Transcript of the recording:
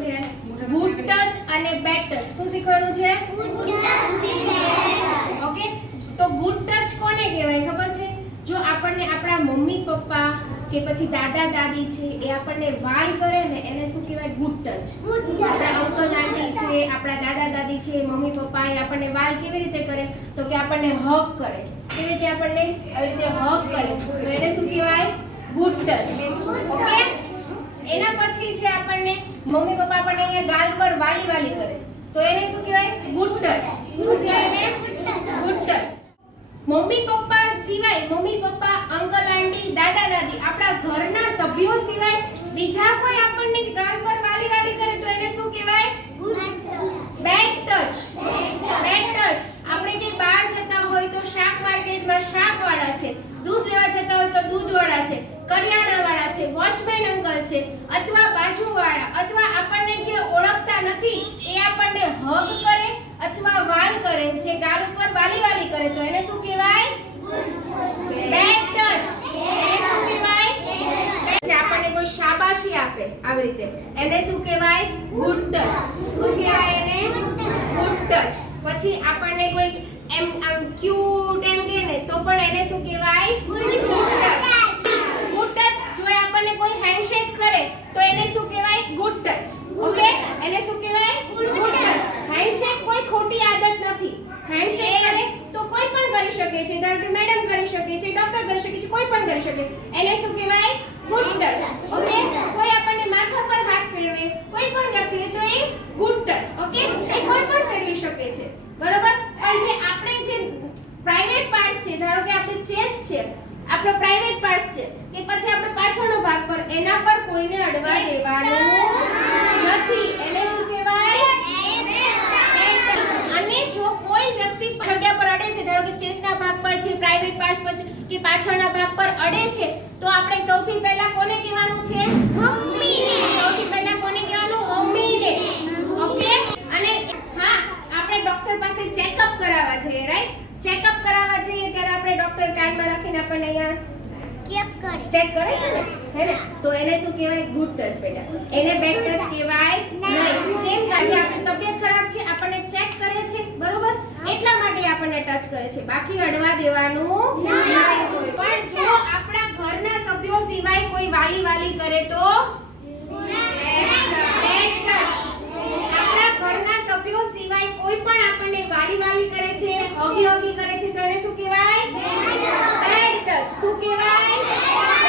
શીખવાનું છે good touch અને બેડ ટચ. શું શીખવાનું છે? ઓકે, તો ગુડ ટચ કોને કહેવાય ખબર છે? જો આપણને આપણા મમ્મી પપ્પા કે પછી દાદા દાદી છે એ આપણને વાલ કરે ને એને શું કહેવાય? Good touch. આપણા અંકલ આંટી છે, આપણા દાદા દાદી છે, મમ્મી પપ્પા એ આપણને વાલ કેવી રીતે કરે? તો કે આપણને હગ કરે. કેવી રીતે આપણને? આવી રીતે હગ કરે. તો એને શું કહેવાય? Good touch. ઓકે, એના પછી છે આપણને મમ્મી પપ્પા આપણને અહીંયા ગાલ પર વાલી વાલી કરે તો એને શું કહેવાય? Good touch. શું કહેવાય એને? Good touch. મમ્મી પપ્પા સિવાય, મમ્મી પપ્પા, અંકલ આંટી, દાદા દાદી, આપણા ઘરના સભ્યો સિવાય બીજા કોઈ આપણને ગાલ પર વાલી વાલી કરે તો એને શું કહેવાય? Bed touch. Bed touch. આપણે જે બહાર જતા હોય તો શાક માર્કેટમાં શાકવાળા છે, દૂધ લેવા જતા હોય તો દૂધવાળા છે, કરિયાણાવાળા છે, વોચમેન અંકલ છે, અથવા બાજુવાળા, અથવા આપણને જે ઓળખતા નથી એ આપણને હગ કરે અથવા વાલ કરે, જે ગાલ ઉપર વાલી વાલી કરે તો એને શું કહેવાય? Bed touch. એને શું કહેવાય? આપણને કોઈ શાબાશી આપે આવી રીતે એને શું કહેવાય? Good touch. શું કહેવાય એને? Good touch. પછી આપણને કોઈ એમ આમ ક્યુટ એમ કહે ને તો પણ એને શું કહેવાય? Good touch. Good touch. જો આપણને કોઈ હેન્ડશેક કરે તો એને શું કહેવાય? Good touch. ઓકે, એને શું કહેવાય? Good touch. હેન્ડશેક કોઈ ખોટી આદત નથી. હેન્ડશેક કરે તો કોઈ પણ કરી શકે છે, ધારો કે મેડમ કરી શકે છે, ડોક્ટર કરી શકે છે, કોઈ પણ કરી શકે. એને શું કહેવાય? Good touch. ઓકે, કોઈ આપણને માથા પર હાથ ફેરવે, કોઈ પણ વ્યક્તિ હોય તો એ ગુડ ટચ. ઓકે, એ કોઈ પણ ફેરવી શકે છે, બરોબર? પણ જે આપણે જે પ્રાઇવેટ પાર્ટ્સ છે, ધારો કે આપણું ચેસ્ટ છે, આપણો પ્રાઇવેટ પાર્ટ્સ છે, કે પછી આપણો પાછળનો ભાગ પર એના પર કોઈને અડવા દેવાનું નથી. એને શું કહેવાય? અને જો કોઈ વ્યક્તિ જગ્યા પર અડે છે, ધારો કે ચેસ્ટના ભાગ પર છે, પ્રાઇવેટ પાર્ટ્સ પર છે કે પાછળના ભાગ પર અડે છે તો આપણે સૌથી પહેલા કોને કહેવાનું છે? મમ્મીને. સૌથી પહેલા કોને કહેવાનું? મમ્મીને. ઓકે, અને હા, આપણે ડોક્ટર પાસે ચેકઅપ કરાવવા જઈએ, રાઈટ? ચેકઅપ કરાવવા જઈએ ત્યારે આપણે ડોક્ટર કાનમાં રાખીને આપણને અહીંયા ચેક કરે છે ને, હે ને? તો એને શું કહેવાય? ગુડ ટચ બેટા. એને બેડ ટચ કહેવાય નહીં. કેમ? કારણ કે આપણી તબિયત ખરાબ છે, આપણને ચેક કરે છે, બરોબર? એટલા માટે આપણને ટચ કરે છે, બાકી અડવા દેવાનું નહીં. પણ જો આપણા ઘરના સભ્યો સિવાય કોઈ વાલી વાલી કરે તો બેડ ટચ. આપણા ઘરના સભ્યો સિવાય કોઈ પણ આપણને વાલી વાલી કરે છે, હગી હગી કરે છે તો એને શું કહેવાય? Bed touch. શું કહેવાય?